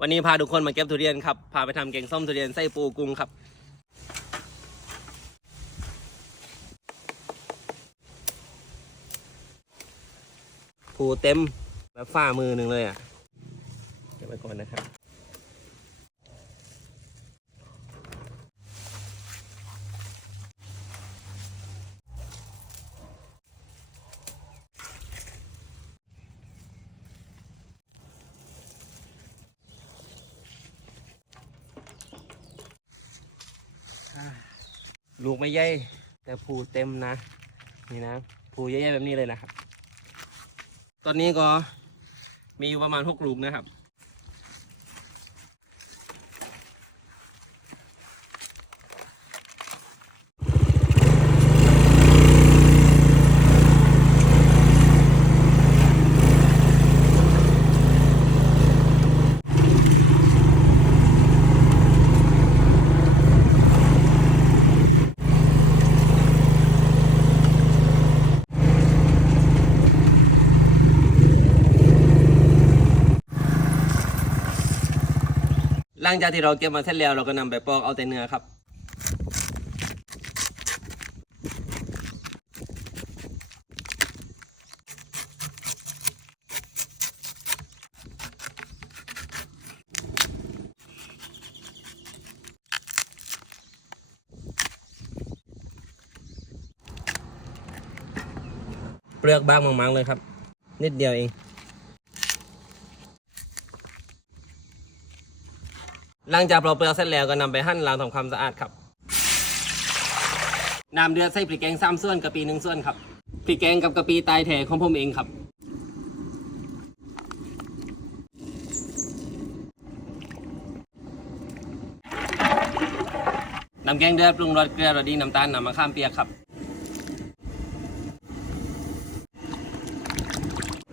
วันนี้พาทุกคนมาเก็บทุเรียนครับ พาไปทำแกงส้มทุเรียนไส้ปูกุ้งครับปูเต็มแบบฝ่ามือหนึ่งเลยอะ เก็บไว้ก่อนนะครับ ลูกไม่ใหญ่แต่ผูเต็มนะ นี่นะผูใหญ่ๆแบบนี้เลยนะครับ ตอนนี้ก็มีอยู่ประมาณหกลูกนะครับ หลังจากที่เราเก็บมาเสร็จแล้วเราก็นำไปปอกเอาแต่เนื้อครับ เปลือกบางมังๆเลยครับ นิดเดียวเอง หลังจากเราเปลือกเสร็จแล้วก็นำไปหั่นล้างทำความสะอาดครับน้ำเดือดใส่พริกแกงสามส่วนกะปิหนึ่งส่วนครับพริกแกงกับกะปิตายแถของผมเองครับ น้ำแกงเดือดปรุงรสเกลือรสดีน้ำตาลน้ำมะขามเปียกครับ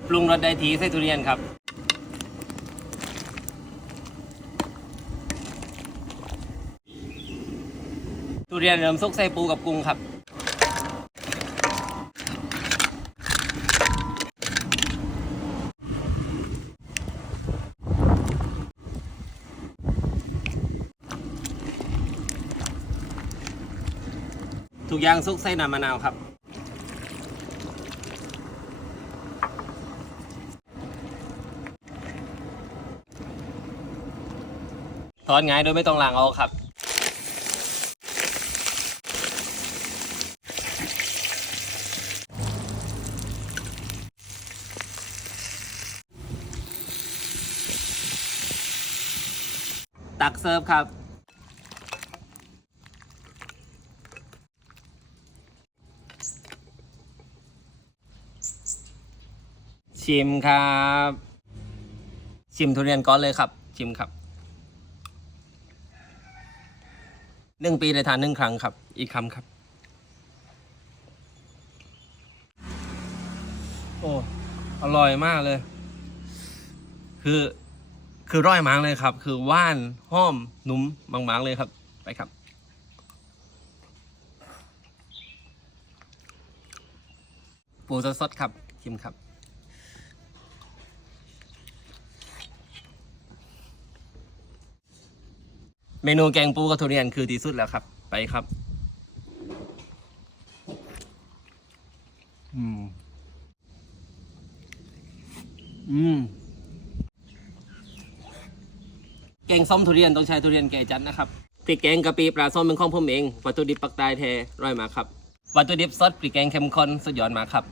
ปรุงรสได้ทีใส่ทุเรียนครับ ทุเรียนเริ่มซุกใส่ปูกับกุ้งครับ ทุกอย่างซุกใส่น้ำมะนาวครับทอดง่ายโดยไม่ต้องล้างออกครับ ตักเสิร์ฟครับ ชิมครับ ชิมทุเรียนก้อนเลยครับ ชิมครับหนึ่งปีได้ทานหนึ่งครั้งครับ อีกคำครับ โอ้ อร่อยมากเลย คือ คือร่อยมากเลยครับ คือว่านห้อมนุ่มบางๆเลยครับ ไปครับปูสดๆครับชิมครับเมนูแกงปูกับทุเรียนคือที่สุดแล้วครับ ไปครับ อืม อืม แกงส้มทุเรียนต้องใช้ทุเรียนแก่จัดนะครับพริกแกงกะปิปลาส้มเป็นของผมเอง วัตถุดิบปักใต้แท้ร่อยมาครับ วัตถุดิบสดพริกแกงเข้มข้นสุดยอดมาครับ